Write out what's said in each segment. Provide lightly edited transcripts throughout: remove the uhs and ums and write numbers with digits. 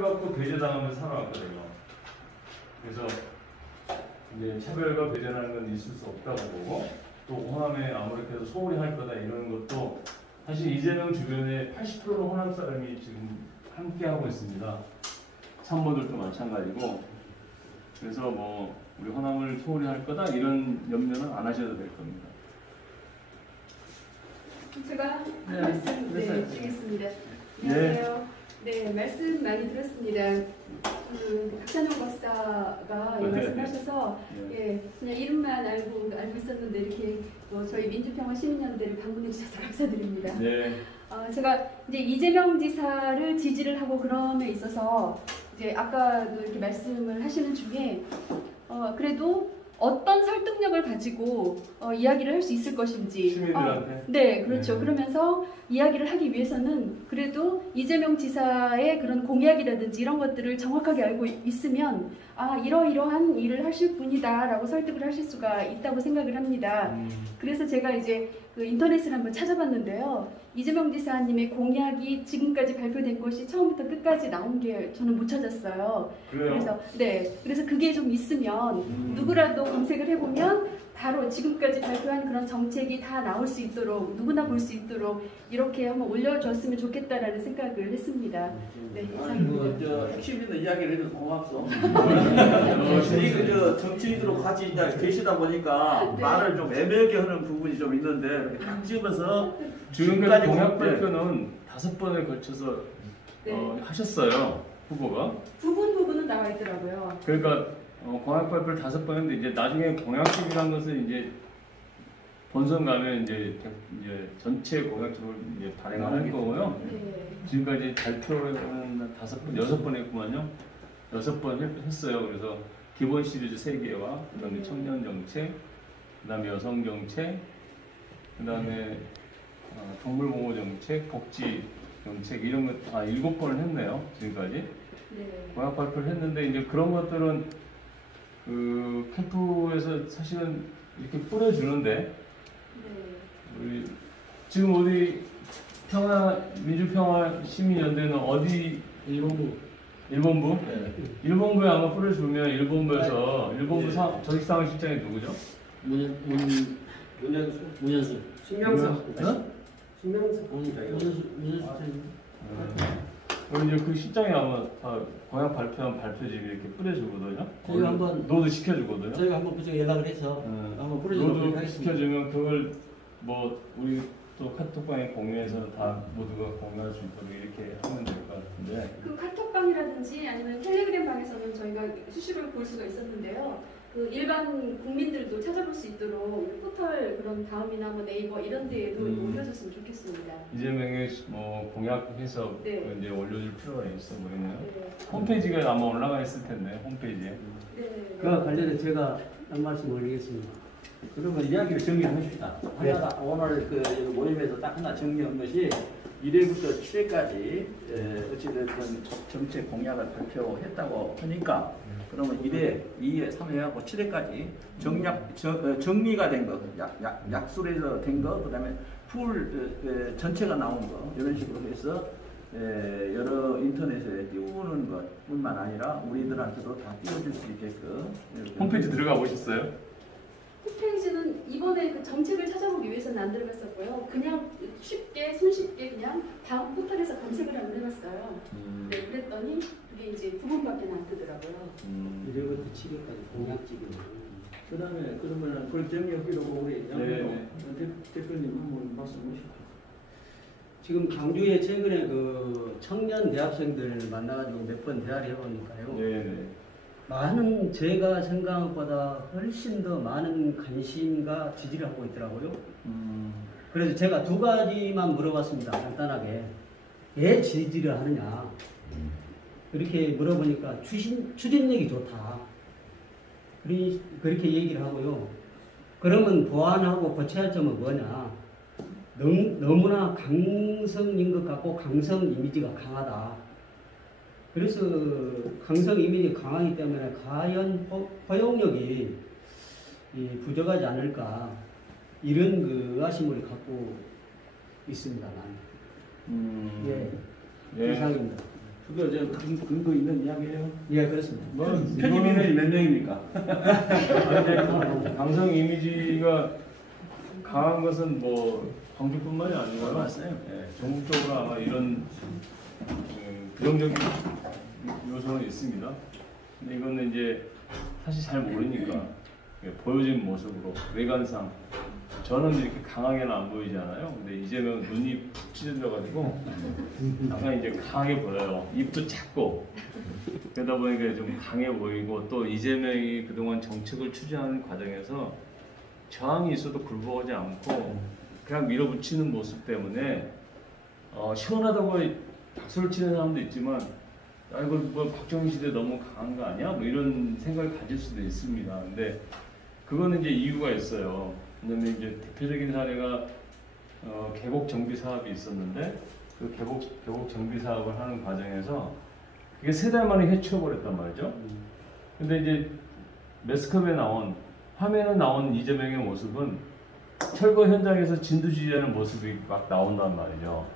받고 배제당하면서 살아왔거든요. 그래서 이제 차별과 배제라는 건 있을 수 없다고 보고, 또 호남에 아무래도 소홀히 할 거다 이런 것도 사실 이재명 주변에 80%는 호남 사람이 지금 함께 하고 있습니다. 참모들도 마찬가지고. 그래서 뭐 우리 호남을 소홀히 할 거다 이런 염려는 안 하셔도 될 겁니다. 제가 한 말씀 드리겠습니다. 안녕하세요. 네, 말씀 많이 들었습니다. 박찬용 박사가 말씀하셔서 그냥 이름만 알고 있었는데 이렇게 저희 민주평화 시민연대를 방문해 주셔서 감사드립니다. 네. 제가 이제 이재명 지사를 지지를 하고 그럼에 있어서 이제 아까도 이렇게 말씀을 하시는 중에 그래도 어떤 설득력을 가지고 이야기를 할 수 있을 것인지 시민들한테? 네, 그렇죠. 그러면서 이야기를 하기 위해서는 그래도 이재명 지사의 그런 공약이라든지 이런 것들을 정확하게 알고 있으면 이러이러한 일을 하실 분이다 라고 설득을 하실 수가 있다고 생각을 합니다. 그래서 제가 이제 그 인터넷을 한번 찾아봤는데요. 이재명 지사님의 공약이 지금까지 발표된 것이 처음부터 끝까지 나온 게 저는 못 찾았어요. 그래요? 그래서 그게 좀 있으면 누구라도 검색을 해보면 바로 지금까지 발표한 그런 정책이 다 나올 수 있도록 누구나 볼 수 있도록 이렇게 한번 올려줬으면 좋겠다라는 생각을 했습니다. 네, 이상입니다. 핵심 있는 이야기를 해줘서 고맙소. 정치인으로 같이 이제 계시다 보니까 말을 좀 애매하게 하는 부분이 좀 있는데 딱 집어서 지금까지 공약 발표는 5번에 걸쳐서 하셨어요, 후보가. 부분은 나와 있더라고요. 그러니까 공약 발표를 5번 했는데 이제 나중에 공약집이라는 것은 이제 본선 가면 이제 전체 공약집을 이제 발행하는 거고요. 네. 지금까지 발표는 5번, 6번 했구만요. 6번 했어요. 그래서 기본 시리즈 3개와 그다음에 청년 정책, 그다음에 여성 정책, 그다음에 동물 보호 정책, 복지 정책 이런 것 다 7번을 했네요. 지금까지. 네. 공약 발표를 했는데 이제 그런 것들은 그 캠프에서 사실은 이렇게 뿌려주는데 우리 지금 어디 민주평화 시민연대는 어디 1본부? 네. 1본부에 아마 뿌려주면 1본부에서 1본부 조직상황실장이 누구죠? 문현수. 신명석. 문현수. 그럼 이제 그 실장이 아마 다 공약 발표한 발표지 이렇게 뿌려주거든요. 저희가 한번 노도 시켜주거든요. 저희가 한번 그쪽에 연락을 해서 한번 뿌려주도록 노도 하겠습니다. 시켜주면 그걸 뭐 우리 또 카톡방에 공유해서 다 모두가 공유할 수 있도록 이렇게 하면 될 것 같은데. 그 카톡방이라든지 아니면 텔레그램 방에서는 저희가 수식을 볼 수가 있었는데요. 그 일반 국민들도 찾아볼 수 있도록 포털 그런 다음이나 뭐 네이버 이런 데에도 올려줬으면 좋겠습니다. 이재명의 뭐 공약해서 네. 이제 올려줄 필요가 있어 보이네요. 네. 홈페이지가 아마 올라가 있을 텐데 홈페이지에. 네. 그와 관련해 제가 한 말씀 올리겠습니다. 그러면 이야기를 정리합시다. 하나가 오늘 그 모임에서 딱 하나 정리한 것이 1회부터 7회까지 어찌됐든 정책 공약을 발표했다고 하니까 그러면 1회, 2회, 3회하고 7회까지 정리가 된 거, 약술에서 된 거, 그 다음에 풀 전체가 나온 거 이런 식으로 해서 여러 인터넷에 띄우는 것뿐만 아니라 우리들한테도 다 띄워줄 수 있게끔 홈페이지 들어가 보셨어요? 홈페이지는 이번에 그 정책을 찾아보기 위해서는 안 들어갔었고요. 그냥 손쉽게 그냥 다음 포털에서 검색을 한번 해봤어요. 네, 그랬더니 그게 이제 부분밖에 안 뜨더라고요. 1회부터 7회까지 공약집이네요. 그 다음에 그러면 그 정리하기로 우리 양현호 대표님 한번 말씀하시죠. 지금 강주에 최근에 그 청년 대학생들 만나가지고 몇 번 대화를 해보니까요. 네. 많은 제가 생각한 것보다 훨씬 더 많은 관심과 지지를 하고 있더라고요. 그래서 제가 2가지만 물어봤습니다. 간단하게. 왜 지지를 하느냐. 그렇게 물어보니까 추진력이 좋다. 그렇게 얘기를 하고요. 그러면 보완하고 고쳐야 할 점은 뭐냐. 너무나 강성인 것 같고 강성 이미지가 강하다. 그래서 강성 이미지 강하기 때문에 과연 포용력이 부족하지 않을까 이런 그 의아심을 갖고 있습니다. 나는. 예. 이상입니다. 그거 저 근거 있는 이야기예요. 예, 그렇습니다. 뭐, 편집인은 몇 명입니까? 강성 이미지가 강한 것은 뭐 광주뿐만이 아니고 맞아요. 예, 전국적으로 아마 이런 부정적인 요소는 있습니다. 근데 이거는 이제 사실 잘 모르니까 보여진 모습으로 외관상 저는 이렇게 강하게는 안 보이잖아요. 근데 이재명 눈이 푹 찢어져가지고 약간 이제 강하게 보여요. 입도 작고 그러다 보니까 좀 강해 보이고 또 이재명이 그동안 정책을 추진하는 과정에서 저항이 있어도 굴복하지 않고 그냥 밀어붙이는 모습 때문에 시원하다고 박수를 치는 사람도 있지만 아 이거 뭐 박정희 시대 너무 강한 거 아니야? 뭐 이런 생각을 가질 수도 있습니다. 근데 그거는 이제 이유가 있어요. 왜냐면 이제 대표적인 사례가 계곡 정비 사업이 있었는데 그 계곡 정비 사업을 하는 과정에서 그게 3달 만에 해치워버렸단 말이죠. 근데 이제 매스컴에 나온 화면에 나온 이재명의 모습은 철거 현장에서 진두지휘하는 모습이 막 나온단 말이죠.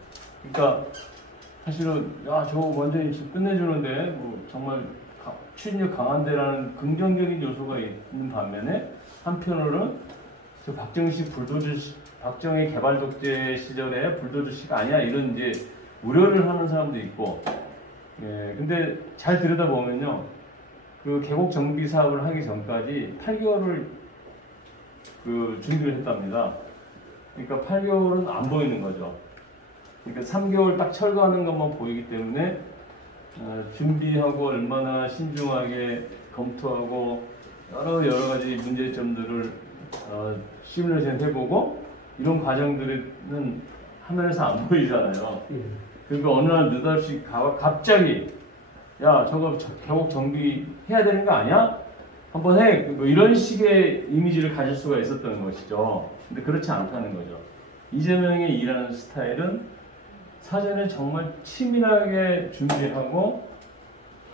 그러니까 사실은 야 저거 먼저 끝내주는데 뭐 정말 추진력 강한데라는 긍정적인 요소가 있는 반면에 한편으로는 저 박정희 개발 독재 시절에 불도저씨가 아니야 이런 이제 우려를 하는 사람도 있고 예 근데 잘 들여다보면요 그 계곡 정비 사업을 하기 전까지 8개월을 그 준비를 했답니다. 그러니까 8개월은 안 보이는 거죠. 그러니까 3개월 딱 철거하는 것만 보이기 때문에 준비하고 얼마나 신중하게 검토하고 여러 가지 문제점들을 시뮬레이션 해보고 이런 과정들은 화면에서 안 보이잖아요. 그러니까 어느 날 느닷없이 갑자기 야 저거 계곡 정비해야 되는 거 아니야? 한번 해. 뭐 이런 식의 이미지를 가질 수가 있었던 것이죠. 근데 그렇지 않다는 거죠. 이재명의 일하는 스타일은 사전에 정말 치밀하게 준비하고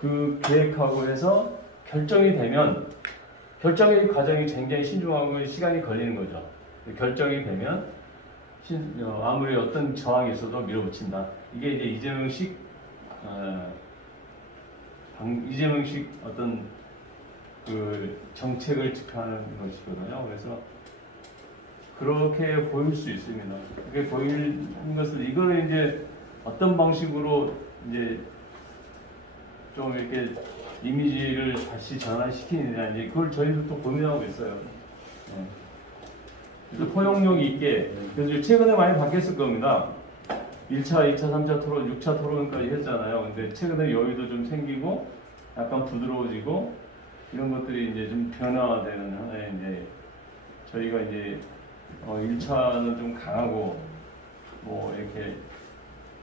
그 계획하고 해서 결정이 되면 결정의 과정이 굉장히 신중하고 시간이 걸리는 거죠. 결정이 되면 아무리 어떤 저항이 있어도 밀어붙인다. 이게 이제 이재명식 어떤 그 정책을 집행하는 것이거든요. 그래서 그렇게 보일 수 있습니다. 그게 보이는 것은 이거를 이제 어떤 방식으로 이제 좀 이렇게 이미지를 다시 전환시키느냐 이제 그걸 저희도 또 고민하고 있어요. 네. 그래서 포용력 있게 그래서 최근에 많이 바뀌었을 겁니다. 1차, 2차, 3차 토론, 6차 토론까지 했잖아요. 근데 최근에 여유도 좀 생기고 약간 부드러워지고 이런 것들이 이제 좀 변화되는 하나의 이제 저희가 이제 1차는 좀 강하고 뭐 이렇게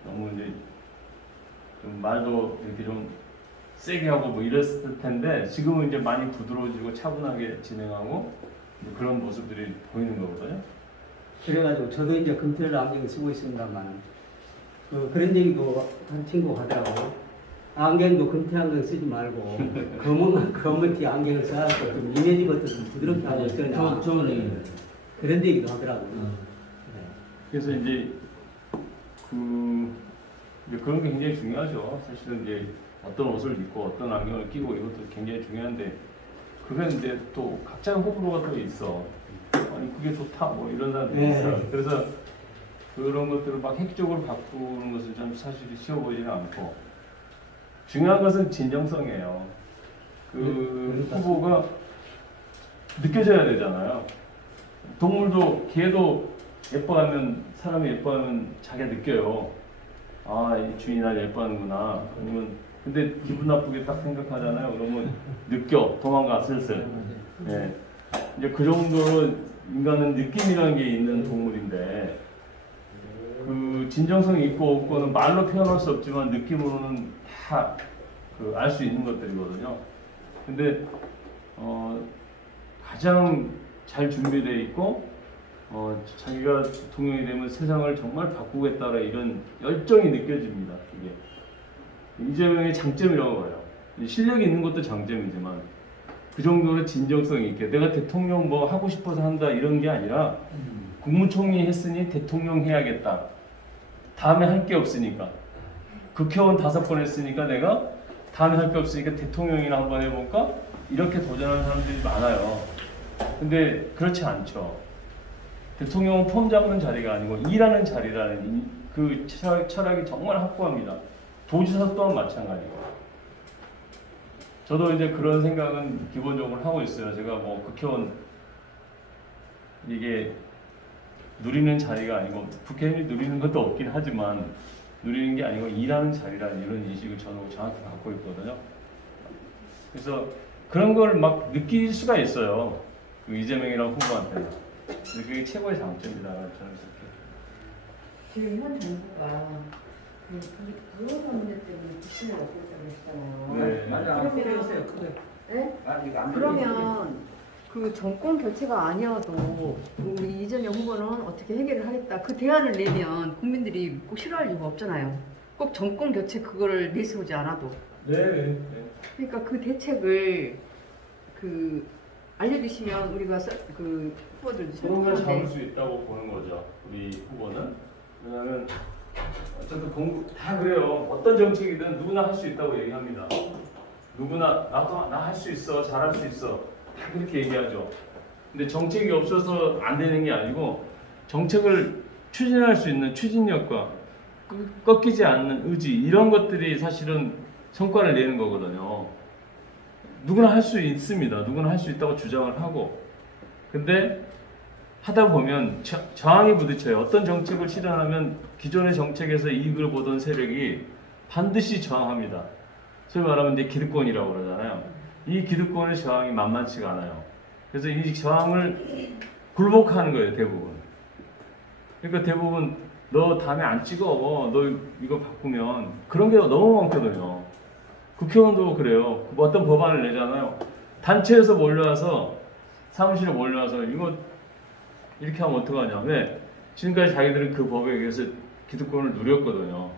너무 이제 좀 말도 이렇게 좀 세게 하고 뭐 이랬을 텐데 지금은 이제 많이 부드러워지고 차분하게 진행하고 그런 모습들이 보이는 거거든요. 그래가지고 저도 이제 금태를 안경을 쓰고 있습니다만 그런 얘기도 한 친구가 하더라고. 안경도 금태 안경 쓰지 말고 검은 티 안경을 써서 좀 이미지부터 좀 부드럽게 하고 있잖아. 그런 얘기도 하더라고요. 네. 그래서 이제 그런 게 굉장히 중요하죠. 사실은 이제 어떤 옷을 입고 어떤 안경을 끼고 이것도 굉장히 중요한데 그건 이제 또 각자의 호불호가 또 있어. 아니 그게 좋다 뭐 이런 사람들이 있어요. 그래서 그런 것들을 막 획기적으로 바꾸는 것은 좀 사실 쉬워 보이지는 않고 중요한 것은 진정성이에요. 그 후보가 느껴져야 되잖아요. 동물도 개도 예뻐하면 사람이 예뻐하면 자기가 느껴요. 아, 이 주인이 날 예뻐하는구나. 아니면 근데 기분 나쁘게 딱 생각하잖아요. 그러면 느껴 도망가 슬슬. 예. 이제 그 정도로 인간은 느낌이라는 게 있는 동물인데 그 진정성이 있고 없고는 말로 표현할 수 없지만 느낌으로는 다 그 알 수 있는 것들이거든요. 근데 가장 잘 준비되어 있고 자기가 대통령이 되면 세상을 정말 바꾸겠다라 이런 열정이 느껴집니다. 이게 이재명의 장점이라고 봐요. 실력이 있는 것도 장점이지만 그 정도로 진정성이 있게 내가 대통령 뭐 하고 싶어서 한다 이런 게 아니라 국무총리 했으니 대통령 해야겠다. 다음에 할 게 없으니까 국회의원 5번 했으니까 내가 다음에 할 게 없으니까 대통령이나 한번 해볼까? 이렇게 도전하는 사람들이 많아요. 근데 그렇지 않죠. 대통령은 폼 잡는 자리가 아니고 일하는 자리라는 그 철학이 정말 확고합니다. 도지사 또한 마찬가지고. 저도 이제 그런 생각은 기본적으로 하고 있어요. 제가 뭐 국회의원 이게 누리는 자리가 아니고 국회의원이 누리는 것도 없긴 하지만 누리는 게 아니고 일하는 자리라는 이런 인식을 저는 정확히 갖고 있거든요. 그래서 그런 걸 막 느낄 수가 있어요. 그 이재명이라는 후보한테. 근데 그게 최고의 장점이다. 저는 그렇게. 지금 현 정부가 부동산 문제 때문에 부침을 얻고 있다고 하시잖아요. 네. 맞아. 그러면 네? 아직 안 그러면 그 정권 교체가 아니어도 우리 이재명 후보는 어떻게 해결을 하겠다. 그 대안을 내면 국민들이 꼭 싫어할 이유가 없잖아요. 꼭 정권 교체 그거를 내세우지 않아도. 네. 그러니까 그 대책을 그 알려주시면 우리가 그 후보들도 그런 걸 잡을 생각하는데 수 있다고 보는 거죠. 우리 후보는. 왜냐하면 어쨌든 다 그래요. 어떤 정책이든 누구나 할 수 있다고 얘기합니다. 누구나 나도 나 할 수 있어, 잘할 수 있어, 다 그렇게 얘기하죠. 근데 정책이 없어서 안 되는 게 아니고 정책을 추진할 수 있는 추진력과 꺾이지 않는 의지 이런 것들이 사실은 성과를 내는 거거든요. 누구나 할 수 있습니다. 누구나 할 수 있다고 주장을 하고, 근데 하다 보면 저항이 부딪혀요. 어떤 정책을 실현하면 기존의 정책에서 이익을 보던 세력이 반드시 저항합니다. 소위 말하면 이제 기득권이라고 그러잖아요. 이 기득권의 저항이 만만치가 않아요. 그래서 이 저항을 굴복하는 거예요, 대부분. 그러니까 대부분 너 다음에 안 찍어, 너 이거 바꾸면 그런 게 너무 많거든요. 국회의원도 그래요. 뭐 어떤 법안을 내잖아요. 단체에서 몰려와서 사무실에 몰려와서 이거 이렇게 하면 어떡하냐. 왜? 지금까지 자기들은 그 법에 의해서 기득권을 누렸거든요.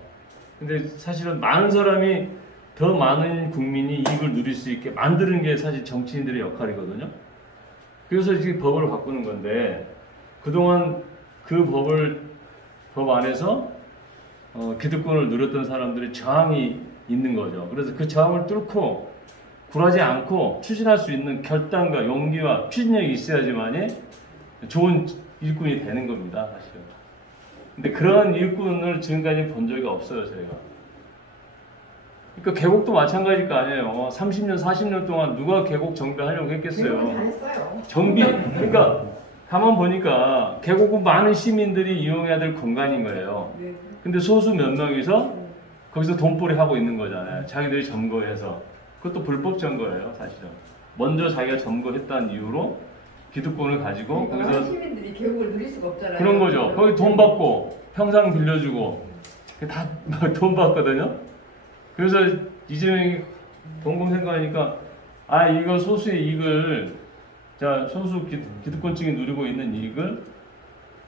근데 사실은 많은 사람이 더 많은 국민이 이익을 누릴 수 있게 만드는 게 사실 정치인들의 역할이거든요. 그래서 지금 법을 바꾸는 건데 그동안 그 법 안에서 기득권을 누렸던 사람들의 저항이 있는 거죠. 그래서 그 저항을 뚫고 굴하지 않고 추진할 수 있는 결단과 용기와 추진력이 있어야지만이 좋은 일꾼이 되는 겁니다, 사실은. 근데 그런 일꾼을 지금까지 본 적이 없어요, 저희가. 그러니까 계곡도 마찬가지일 거 아니에요. 30년, 40년 동안 누가 계곡 정비하려고 했겠어요. 잘했어요. 그러니까 가만 보니까 계곡은 많은 시민들이 이용해야 될 공간인 거예요. 네. 근데 소수 몇 명이서 거기서 돈벌이 하고 있는 거잖아요. 자기들이 점거해서. 그것도 불법 점거예요, 사실은. 먼저 자기가 점거했다는 이유로 기득권을 가지고 그러니까 거기서 시민들이 계곡을 누릴 수가 없잖아요. 그런 거죠. 거기 돈 받고 평상 빌려주고 다 돈 받거든요. 그래서 이재명이 동금 생각하니까 이거 소수의 이익을 소수 기득권층이 누리고 있는 이익을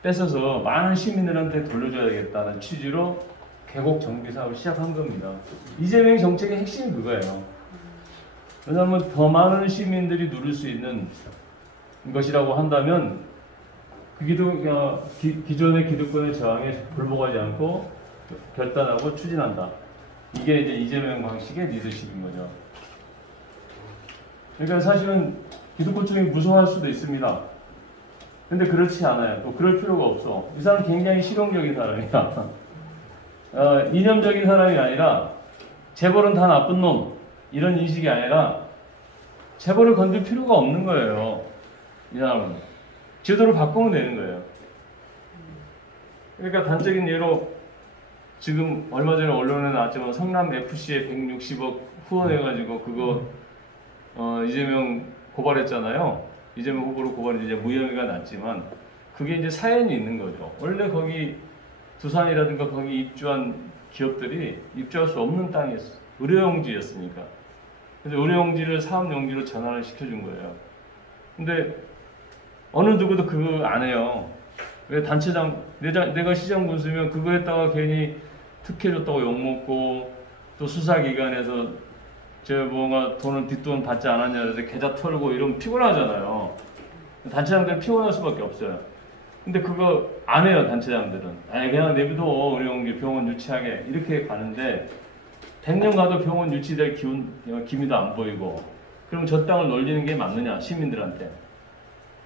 뺏어서 많은 시민들한테 돌려줘야겠다는 취지로 계곡 정비 사업을 시작한 겁니다. 이재명 정책의 핵심이 그거예요. 왜냐하면 더 많은 시민들이 누릴 수 있는 것이라고 한다면 기존의 기득권의 저항에 굴복하지 않고 결단하고 추진한다. 이게 이제 이재명 방식의 리더십인 거죠. 그러니까 사실은 기득권층이 무서워할 수도 있습니다. 근데 그렇지 않아요. 또 그럴 필요가 없어. 이 사람은 굉장히 실용적인 사람이야. 이념적인 사람이 아니라 재벌은 다 나쁜 놈 이런 인식이 아니라 재벌을 건들 필요가 없는 거예요. 이 사람은 제도를 바꾸면 되는 거예요. 그러니까 단적인 예로 지금 얼마 전에 언론에 나왔지만 성남 FC에 160억 후원해가지고 그거 이재명 고발했잖아요. 이재명 후보로 고발이 이제 무혐의가 났지만 그게 이제 사연이 있는 거죠. 원래 거기 두산이라든가 거기 입주한 기업들이 입주할 수 없는 땅이었어요. 의료용지였으니까. 그래서 의료용지를 사업용지로 전환을 시켜준 거예요. 근데 어느 누구도 그거 안 해요. 왜 단체장 내가 시장 군수면 그거 했다가 괜히 특혜줬다고 욕먹고 또 수사기관에서 뭔가 뒷돈 받지 않았냐 그래서 계좌 털고 이러면 피곤하잖아요. 단체장들은 피곤할 수밖에 없어요. 근데 그거 안 해요, 단체장들은. 아니, 그냥 내비둬, 우리 병원 유치하게. 이렇게 가는데, 100년 가도 병원 유치될 기미도 안 보이고, 그럼 저 땅을 놀리는 게 맞느냐, 시민들한테.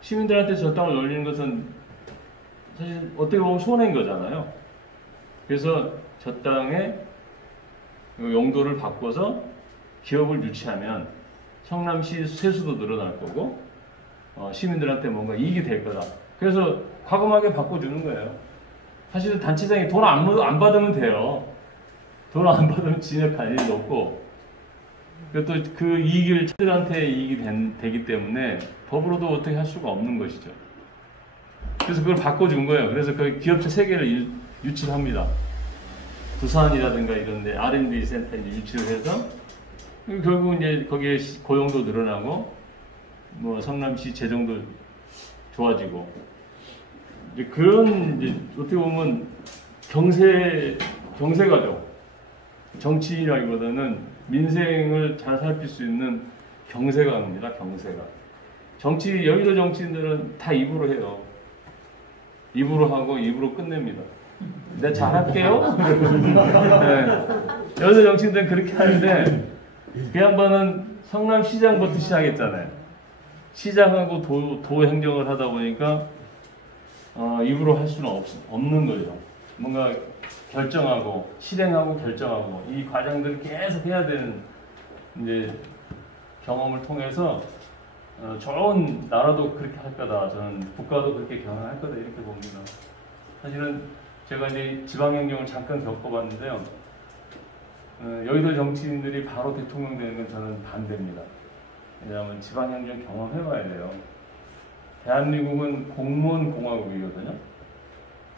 시민들한테 저 땅을 놀리는 것은 사실 어떻게 보면 손해인 거잖아요. 그래서 저 땅의 용도를 바꿔서 기업을 유치하면 성남시 세수도 늘어날 거고, 시민들한테 뭔가 이익이 될 거다. 그래서 과감하게 바꿔주는 거예요. 사실은 단체장이 돈 안 받으면 돼요. 돈 안 받으면 진역할 일도 없고, 또 그 이익을 차들한테 이익이 되기 때문에 법으로도 어떻게 할 수가 없는 것이죠. 그래서 그걸 바꿔준 거예요. 그래서 그 기업체 3개를 유치를 합니다. 부산이라든가 이런 데 R&D 센터 이제 유치를 해서 결국 이제 거기에 고용도 늘어나고 뭐 성남시 재정도 좋아지고 이제 그런 이제 어떻게 보면 경제가죠. 정치라기보다는 민생을 잘 살필 수 있는 경세가입니다. 경세가. 여의도 정치인들은 다 입으로 해요. 입으로 하고 입으로 끝냅니다. 내가 잘할게요. 네. 여의도 정치인들은 그렇게 하는데 그 양반은 성남시장부터 시작했잖아요. 시장하고 도 행정을 하다 보니까 입으로 할 수는 없는 거죠. 뭔가 결정하고 실행하고 결정하고 이 과정들을 계속 해야 되는 이제 경험을 통해서 좋은 나라도 그렇게 할 거다. 저는 국가도 그렇게 경영할 거다 이렇게 봅니다. 사실은 제가 이제 지방행정을 잠깐 겪어봤는데요. 여의도 정치인들이 바로 대통령 되는 건 저는 반대입니다. 왜냐하면 지방행정 경험해봐야 돼요. 대한민국은 공무원 공화국이거든요.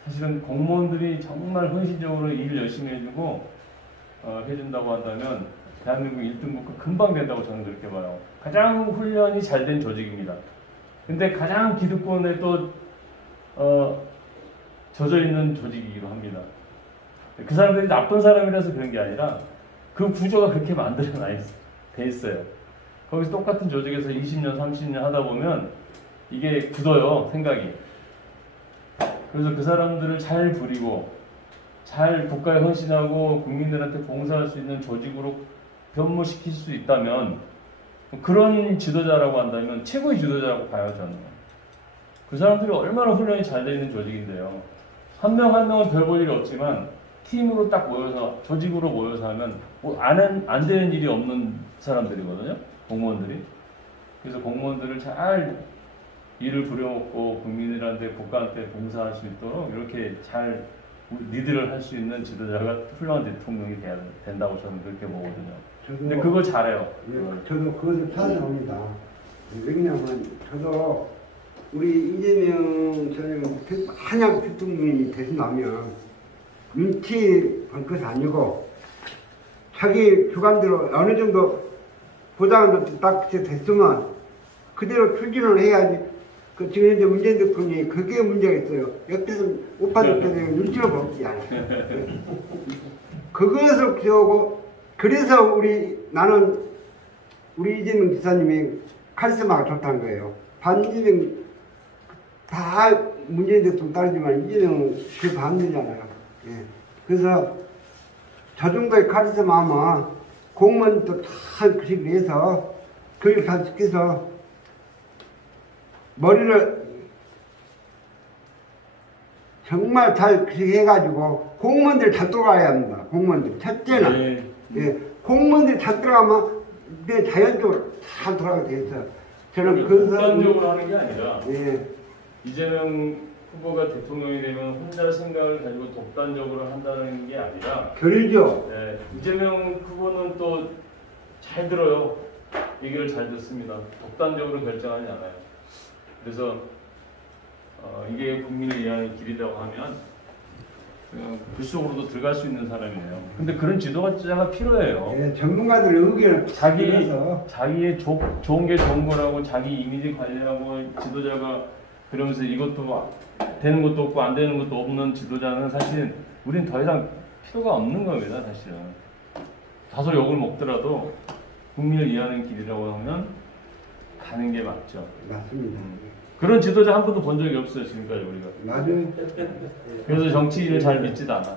사실은 공무원들이 정말 헌신적으로 일 열심히 해주고 해준다고 한다면 대한민국 1등국가 금방 된다고 저는 그렇게 봐요. 가장 훈련이 잘 된 조직입니다. 근데 가장 기득권에 또 젖어있는 조직이기도 합니다. 그 사람들이 나쁜 사람이라서 그런 게 아니라 그 구조가 그렇게 만들어 돼 있어요. 거기서 똑같은 조직에서 20년, 30년 하다 보면 이게 굳어요, 생각이. 그래서 그 사람들을 잘 부리고 잘 국가에 헌신하고 국민들한테 봉사할 수 있는 조직으로 변모시킬 수 있다면 그런 지도자라고 한다면 최고의 지도자라고 봐요, 저는. 그 사람들이 얼마나 훈련이 잘 되어 있는 조직인데요. 한 명 한 명은 별 볼 일이 없지만 팀으로 딱 모여서 조직으로 모여서 하면 뭐 안 되는 일이 없는 사람들이거든요, 공무원들이. 그래서 공무원들을 잘 일을 부려먹고 국민들한테 국가한테 봉사할 수 있도록 이렇게 잘 리드를 할 수 있는 지도자가 훌륭한 대통령이 돼야 된다고 저는 그렇게 보거든요. 근데 그걸 잘해요. 예, 저도 그것을 찬성합니다. 왜냐하면 저도 우리 이재명 전 한양 대통령이 되신다면 눈치 볼 것이 아니고 자기 주관대로 어느 정도 보장을 딱 됐으면 그대로 추진을 해야지. 그 지금 현재 문재인 대통령이 그게 문제가 있어요. 옆에서 오빠 옆에서 눈치를 보지 않아요. 그것을 키우고 그래서 나는 우리 이재명 지사님이 카리스마가 좋다는 거예요. 반이재명 다 문재인 대통령 따르지만 이재명은 그 반대잖아요. 예. 그래서 저 정도의 카리스마 하면 공무원도 다 그렇게 해서 교육 잘 시켜서 머리를 정말 잘 그렇게 해가지고 공무원들 잘 들어가야 합니다. 공무원들 첫째는 예, 공무원들이 잘 들어가면 내 자연적으로 잘 돌아가게 돼 있어요. 저는 극단적으로 하는 게 아니라 예. 이재명 후보가 대통령이 되면 혼자 생각을 가지고 독단적으로 한다는 게 아니라 결죠. 네, 이재명 후보는 또 잘 들어요. 얘기를 잘 듣습니다. 독단적으로 결정하지 않아요. 그래서 이게 국민을 위한 길이라고 하면 그 속으로도 들어갈 수 있는 사람이에요. 근데 그런 지도자가 필요해요. 예, 전문가들의 의견을 자기의 좋은 게 좋은 거라고 자기 이미지 관리하고 지도자가 그러면서 이것도 되는 것도 없고 안 되는 것도 없는 지도자는 사실 우린 더 이상 필요가 없는 겁니다. 사실은 다소 욕을 먹더라도 국민을 위하는 길이라고 하면 가는 게 맞죠. 맞습니다. 그런 지도자 한 번도 본 적이 없어요 지금까지 우리가. 나중에 그래서 정치인을 잘 믿지도 않아.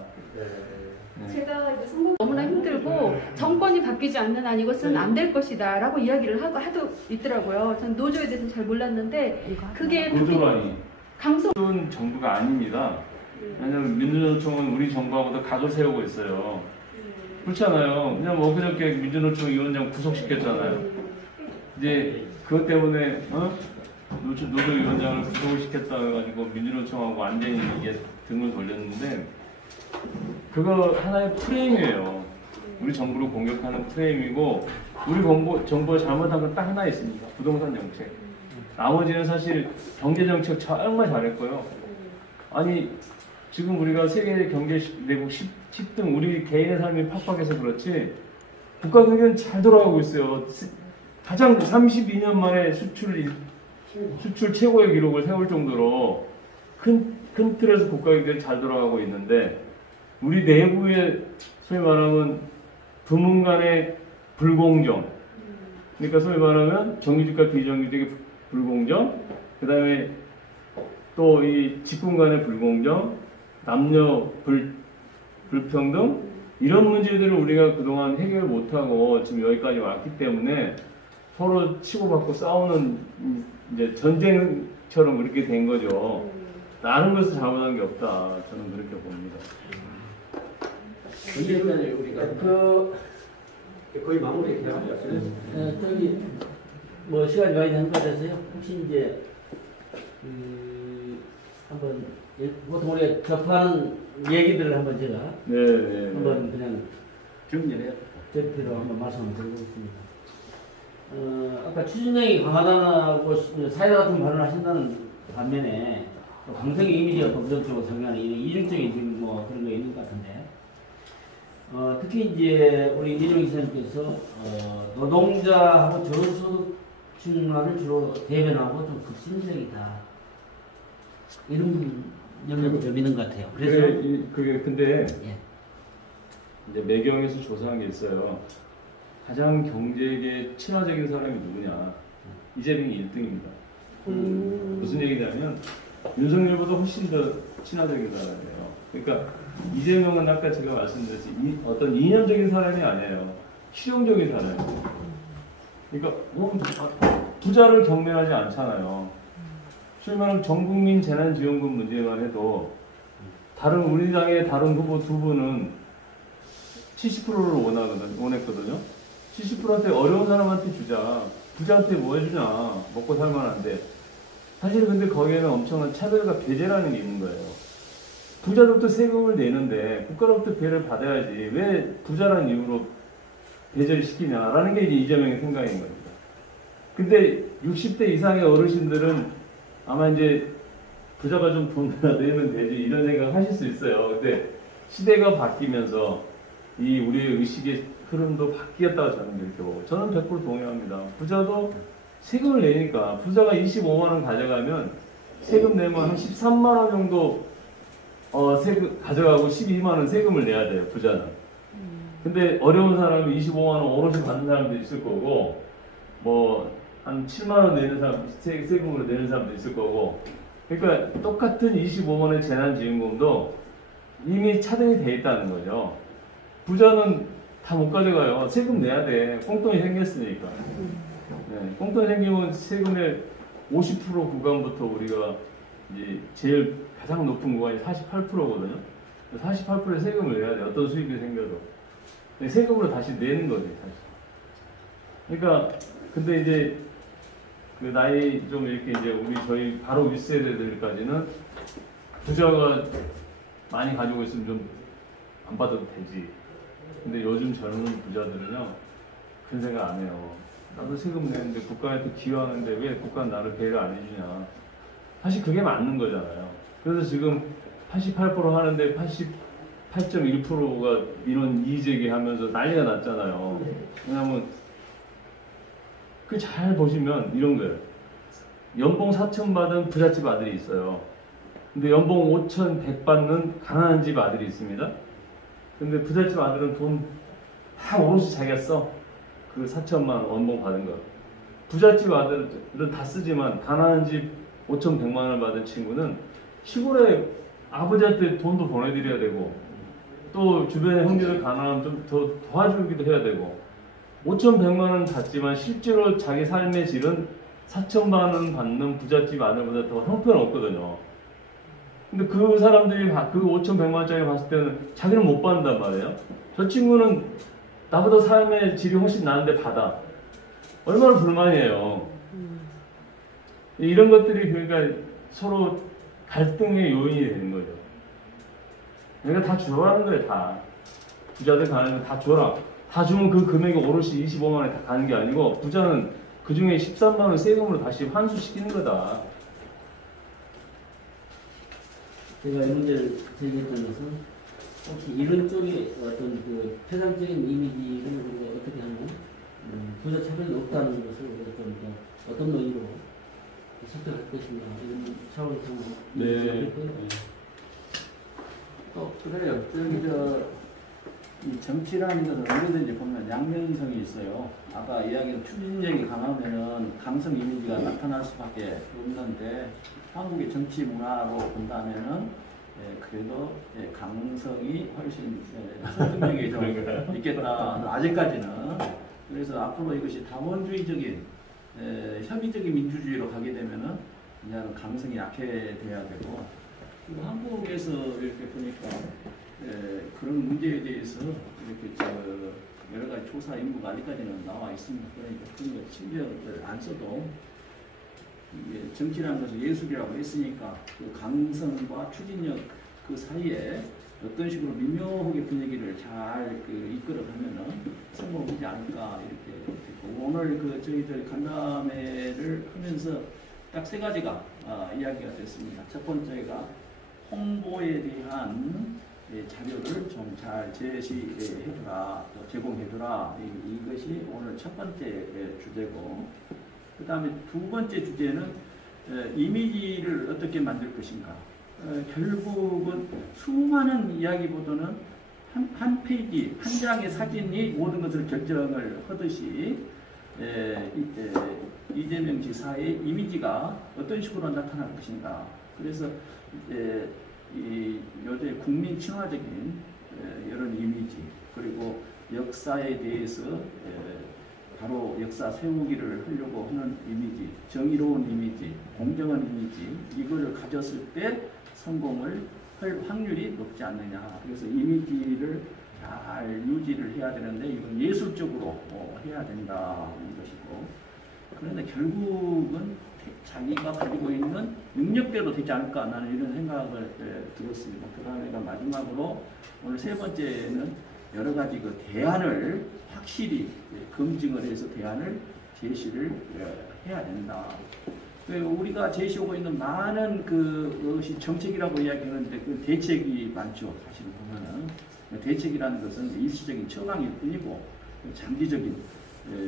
제가 이제 선거 너무나 힘들고 정권이 바뀌지 않는 한 이것은 안 될 것이다라고 이야기를 하도 있더라고요. 전 노조에 대해서는 잘 몰랐는데 그게 노조라니. 강성 좋은 정부가 아닙니다. 왜냐면 민주노총은 우리 정부하고도 각을 세우고 있어요. 그렇잖아요. 그냥 뭐 그저께 민주노총 위원장 구속시켰잖아요. 이제 그것 때문에 노조위원장을 구속을 시켰다 해가지고 민주노총하고 완전히 이게 등을 돌렸는데 그거 하나의 프레임이에요. 우리 정부를 공격하는 프레임이고 우리 정부가 잘못한 건 딱 하나 있습니다. 부동산 정책. 나머지는 사실 경제 정책 정말 잘했고요. 아니 지금 우리가 세계 경제 내국 10등 우리 개인의 삶이 팍팍해서 그렇지 국가 경제는 잘 돌아가고 있어요. 가장 32년 만에 수출 최고의 기록을 세울 정도로 큰 틀에서 국가 경제는 잘 돌아가고 있는데 우리 내부의 소위 말하면 부문 간의 불공정, 그러니까 소위 말하면 정규직과 비정규직의 불공정, 그 다음에 또 이 직군 간의 불공정, 남녀 불평등 이런 문제들을 우리가 그동안 해결 못하고 지금 여기까지 왔기 때문에 서로 치고받고 싸우는 이제 전쟁처럼 그렇게 된 거죠. 다른 것을 잘못한 게 없다. 저는 그렇게 봅니다. 언제까지 우리가 거의 마무리해요. 저기 뭐 시간이 많이 된 것 같아서요. 혹시 이제 한번 보통 우리가 접하는 얘기들을 한번 제가 한번 그냥 정리해요. 대표로 한번 말씀을 드리겠습니다. 아까 추진력이 강하다고 사회자 같은 발언을 하신다는 반면에 강성의 이미지가 부정적으로 상당히 이중적인 지금 뭐 그런 거 있는 것 같은데 특히 이제 우리 이재명 기사님께서 노동자하고 저소득층만을 주로 대변하고 좀 급진적이다 이런 영역이 좀 있는 것 같아요. 그래서 그게 근데 예. 이제 매경에서 조사한 게 있어요. 가장 경제계 친화적인 사람이 누구냐? 이재명이 1등입니다. 무슨 얘기냐면 윤석열보다 훨씬 더 친화적인 사람이에요. 그러니까 이재명은 아까 제가 말씀드렸듯이 어떤 이념적인 사람이 아니에요. 실용적인 사람이에요. 그러니까 부자를 경멸하지 않잖아요. 소위 말하면 전국민 재난지원금 문제만 해도 우리 당의 다른 후보 두 분은 70%를 원했거든요. 70%한테 어려운 사람한테 주자. 부자한테 뭐 해주냐. 먹고 살만한데. 사실 근데 거기에는 엄청난 차별과 배제라는 게 있는 거예요. 부자들도 세금을 내는데 국가로부터 배를 받아야지 왜 부자라는 이유로 배제를 시키냐라는 게 이제 이재명의 생각인 겁니다. 근데 60대 이상의 어르신들은 아마 이제 부자가 좀 돈을 내면 되지 이런 생각을 하실 수 있어요. 근데 시대가 바뀌면서 이 우리의 의식의 흐름도 바뀌었다고 저는 그렇게 보고 저는 100% 동의합니다. 부자도 세금을 내니까 부자가 25만 원 가져가면 세금 내면 한 13만 원 정도 세금 가져가고 12만 원 세금을 내야 돼요. 부자는. 근데 어려운 사람이 25만 원 오롯이 받는 사람도 있을 거고 뭐 한 7만 원 내는 사람 세금으로 내는 사람도 있을 거고 그러니까 똑같은 25만 원의 재난지원금도 이미 차등이 돼 있다는 거죠. 부자는 다 못 가져가요. 세금 내야 돼. 꽁돈이 생겼으니까. 네, 꽁돈이 생기면 세금의 50% 구간부터 우리가 이제 제일 가장 높은 구간이 48%거든요. 48%의 세금을 내야 돼. 어떤 수입이 생겨도. 세금으로 다시 내는 거지, 사실. 그러니까, 근데 이제 그 나이 좀 이렇게 이제 저희 바로 윗세대들까지는 부자가 많이 가지고 있으면 좀 안 받아도 되지. 근데 요즘 젊은 부자들은요, 그런 생각 안 해요. 나도 세금 내는데 국가한테 기여하는데 왜 국가는 나를 배려 안 해주냐. 사실 그게 맞는 거잖아요. 그래서 지금 88% 하는데 88.1%가 이런 이의제기 하면서 난리가 났잖아요. 왜냐면 그 잘 보시면 이런 거예요. 연봉 4천 받은 부잣집 아들이 있어요. 근데 연봉 5,100 받는 가난한 집 아들이 있습니다. 근데 부잣집 아들은 돈 다 오롯이 자기가 써. 그 4천만 원 연봉 받은 거. 부잣집 아들은 다 쓰지만 가난한 집 5,100만 원을 받은 친구는 시골에 아버지한테 돈도 보내드려야 되고 또 주변에 형제들 가난하면 좀 더 도와주기도 해야 되고 5,100만 원 받지만 실제로 자기 삶의 질은 4천만 원 받는 부잣집 아들보다 더 형편없거든요. 근데 그 사람들이 그 5,100만 원짜리 봤을 때는 자기는 못 받는단 말이에요. 저 친구는 나보다 삶의 질이 훨씬 나은데 받아. 얼마나 불만이에요. 이런 것들이 그러니까 서로 갈등의 요인이 되는 거죠. 그러니까 다 주라는 거예요, 다. 부자들 가는 거 다 줘라. 다 주면 그 금액이 오롯이 25만 원에 다 가는 게 아니고 부자는 그 중에 13만 원 세금으로 다시 환수시키는 거다. 제가 이 문제를 제기했던 것은 혹시 이런 쪽에 어떤 그 표상적인 이미지를 우리가 어떻게 하면 부자 차별이 없다는 것을 우리가 좀 어떤 논의로 설득할 것인가 이런 차원에서 네. 또 그래요. 이 정치라는 것은 어디든지 보면 양면성이 있어요. 아까 이야기한 추진력이 강하면은 강성 이미지가 나타날 수밖에 없는데 한국의 정치 문화로 본다면은 그래도 강성이 훨씬 설득력이 좀 있겠다. 아직까지는. 그래서 앞으로 이것이 다원주의적인 협의적인 민주주의로 가게 되면은 이제 강성이 약해돼야 되고 그리고 한국에서 이렇게 보니까 그런 문제에 대해서 이렇게 여러 가지 조사 연구가 아직까지는 나와 있습니다. 그러니까 그런 거 신경을 안 써도 이게 정치라는 것을 예술이라고 했으니까 그 강성과 추진력 그 사이에 어떤 식으로 미묘하게 분위기를 잘 이끌어가면은 성공하지 않을까 이렇게 됐고 오늘 저희들 간담회를 하면서 딱 세 가지가 이야기가 됐습니다. 첫 번째가 홍보에 대한 자료를 좀 잘 제시해주라, 또 제공해주라. 이것이 오늘 첫 번째 주제고, 그 다음에 두 번째 주제는 이미지를 어떻게 만들 것인가. 결국은 수많은 이야기보다는 한 페이지, 한 장의 사진이 모든 것을 결정을 하듯이 이재명 지사의 이미지가 어떤 식으로 나타날 것인가. 그래서 요새 국민 친화적인 이런 이미지 그리고 역사에 대해서 바로 역사 세우기를 하려고 하는 이미지, 정의로운 이미지, 공정한 이미지 이거를 가졌을 때 성공을 할 확률이 높지 않느냐. 그래서 이미지를 잘 유지를 해야 되는데 이건 예술적으로 해야 된다는 것이고 그런데 결국은 자기가 가지고 있는 능력대로 되지 않을까 나는 이런 생각을 들었습니다. 그 다음에 마지막으로 오늘 세 번째는 여러 가지 대안을 확실히 검증을 해서 대안을 제시를 해야 된다. 우리가 제시하고 있는 많은 그것이 정책이라고 이야기하는데 그 대책이 많죠. 사실 보면은 대책이라는 것은 일시적인 처방일 뿐이고 장기적인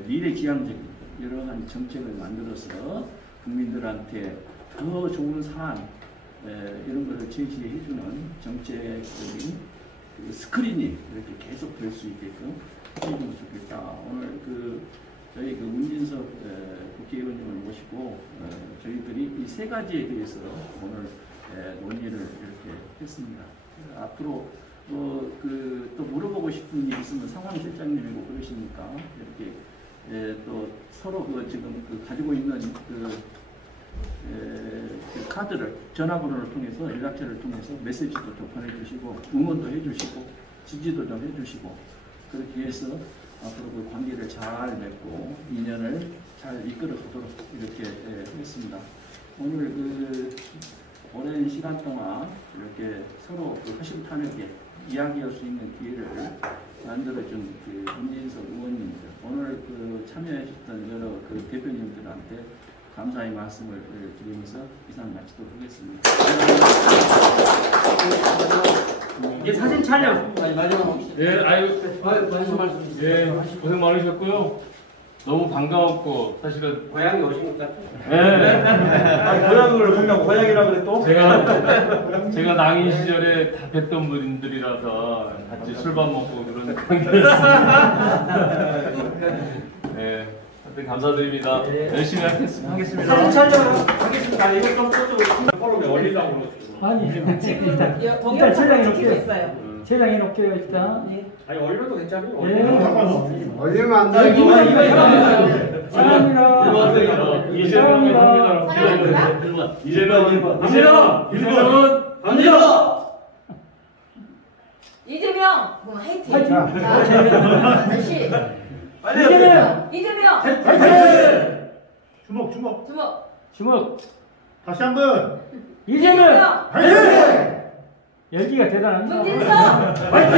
미래지향적인 여러 가지 정책을 만들어서 국민들한테 더 좋은 사안 이런 것을 제시해주는 정책적인 스크린이 이렇게 계속 될 수 있게끔 해주면 좋겠다. 오늘 저희 문진석 국회의원님을 모시고 저희들이 이 세 가지에 대해서 오늘 논의를 이렇게 했습니다. 앞으로 또 물어보고 싶은 일이 있으면 상황실장님이고 그러시니까 이렇게 또 서로 지금 가지고 있는 카드를 전화번호를 통해서 연락처를 통해서 메시지도 좀 보내주시고 응원도 해주시고 지지도 좀 해주시고 그렇게 해서 앞으로 관계를 잘 맺고 인연을 잘 이끌어가도록 이렇게 했습니다. 오늘 오랜 시간 동안 이렇게 서로 허심탄회하게 이야기할 수 있는 기회를 만들어준 문진석 의원님들 오늘 참여하셨던 여러 대표님들한테 감사의 말씀을 드리면서 이상 마치도록 하겠습니다. 이제 사진 촬영. 마지막. 예, 말씀. 예, 고생 많으셨고요. 너무 반가웠고 사실은 고향에 오신 것 같아요. 예. 고향을 보냐고 고향이라 그래 또? 제가 낭인 시절에 다 뵀던 분들이라서 같이 술밥 먹고 그런 관계였습니다. 예. 네, 감사드립니다. 열심히 하겠습니다. 사진 촬영하겠습니다. 이거 좀 폴로에 올리려고 그러죠. 아니 일단 체장이 놓게요. 체장이 놓게요 일단. 아니 올려도 괜찮아요. 예. 올리면 안 돼. 사랑합니다. 이재명은 합니다. 이재명은 합니다. 이재명! 그럼 화이팅! 화이팅! 자, 다시. 이재명! 이재명! 화이팅! 주먹. 주먹! 주먹. 다시 한번. 이재명! 화이팅! 열기가 대단합니다. 문진석! 화이팅!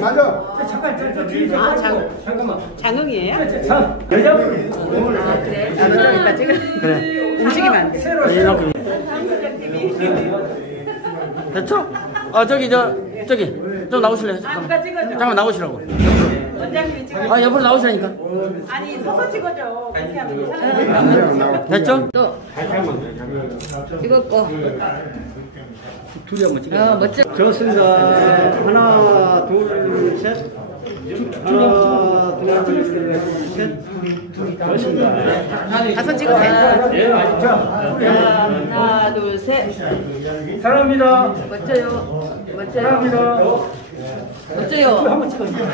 맞아. 잠깐 뒤에 잠깐만. 장흥이에요? 여자분. 그래. 나도 지금. 그래. 움직이면 안 돼. 됐죠? 저기 좀 나오실래요? 잠깐만 나오시라고. 원장님이 찍어. 옆으로 나오시라니까. 아니, 서서 찍어줘. 그렇게 하면 됐죠? 또. 이거 거. 둘이 한번 찍어. 멋져. 좋습니다. 하나, 둘, 셋. 하나, 둘, 셋. 좋습니다. 가서 찍으세요. 예, 아시죠? 하나, 둘, 셋. 사랑합니다. 멋져요. 멋져요. 사랑합니다. 멋져요. 한번 찍어주세요.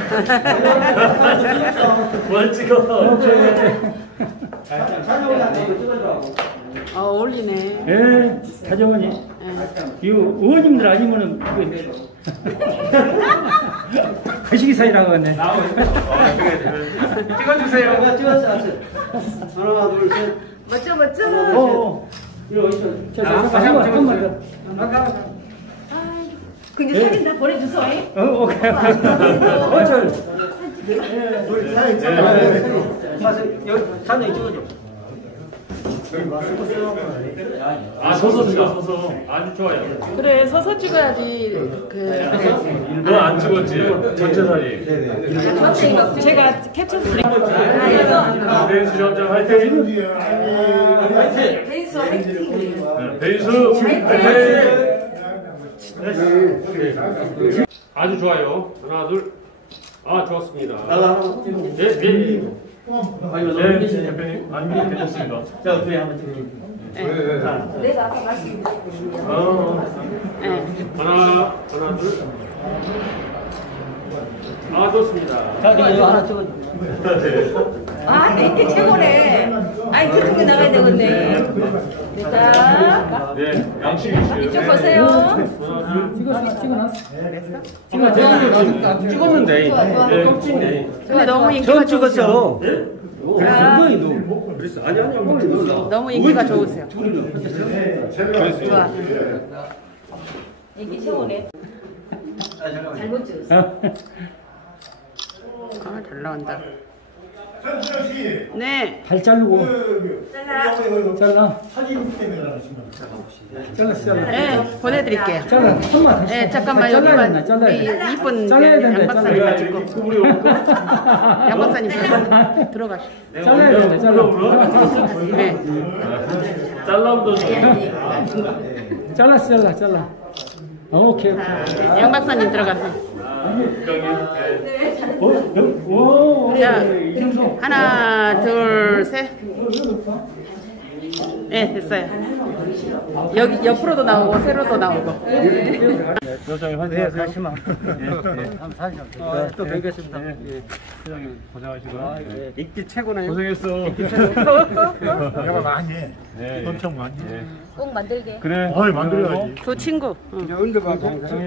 뭘 찍어? 어울리네. 예, 다정원이. 이 의원님들 아니면은 거시기 사이라고 하네. 찍어주세요. 찍었어. 하나, 둘, 셋. 멋져. 이거 어디서? 잠깐만. 근데 사진 다 보내주소. 오케이. 사진 찍어줘. 서서 찍어, 서서. 아주 좋아요. 그래, 서서 찍어야지. 너 안 찍었지? 전체 사진. 제가 캡처했어요. 베이스 점점 화이팅! 베이스 화이팅. 베이스 화이팅! 아주 좋아요. 하나, 둘. 좋았습니다. 예. 네, 대표님. 아니, 괜찮습니다. 자, 둘이 한번 찍어주세요. 내가 아까 말씀드렸거든요. 하나, 둘. 좋습니다. 자, 이거 하나 찍어줘. 이게 최고네. 그렇게 나가야 되겠네. 자, 네, 양식 있어요. 이쪽 보세요. 찍었는데. 근데 너무 인기가 찍었어. 굉장히 그랬어. 아니. 너무 인기가 좋으세요. 좋아. 인기 최고네. 잘못 찍었어. 잘 나온다. 네. 발 자르고. 잘라. 네, 보내드릴게요. 잘라. 한번 다시. 네, 잠깐만 잘라야 여기만 된다, 잘라야 돼. 이쁜 잘라야 된다, 양 박사님 잘라야 가지고 우리 올까? 양 박사님 들어가시. 잘라야 된다, 잘라. 네. 잘라도 잘라. 오케이. 양 박사님 들어가세요. 자, 하나, 둘, 셋. 네, 됐어요. 여기 옆으로도 나오고 세로도 나오고. 부장님 화이팅 하세요. 또 뵙겠습니다. 부장님 고생하시고요. 인기 최고네요. 고생했어. 내가 많이 해. 네, 엄청 많이 해. 꼭 만들게. 그래. 만들어야지. 그 친구.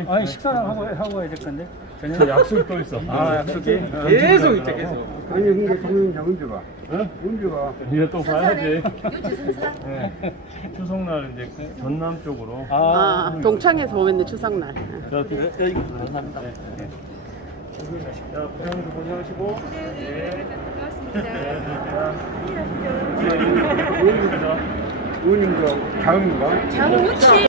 아니 식사랑 하고 해야 될 건데. 약속 또 있어. 약속이 계속 있죠, 계속. 아니 근데 동영상 언제 봐? 언제 봐? 이제 또 봐야지. 네. 추석날 이제 전남 쪽으로. 동창에서 오겠네 추석날. 자, 이거 감사합니다. 자, 부장님도 고생하시고. 네. 의원님도 장인가? 장우치.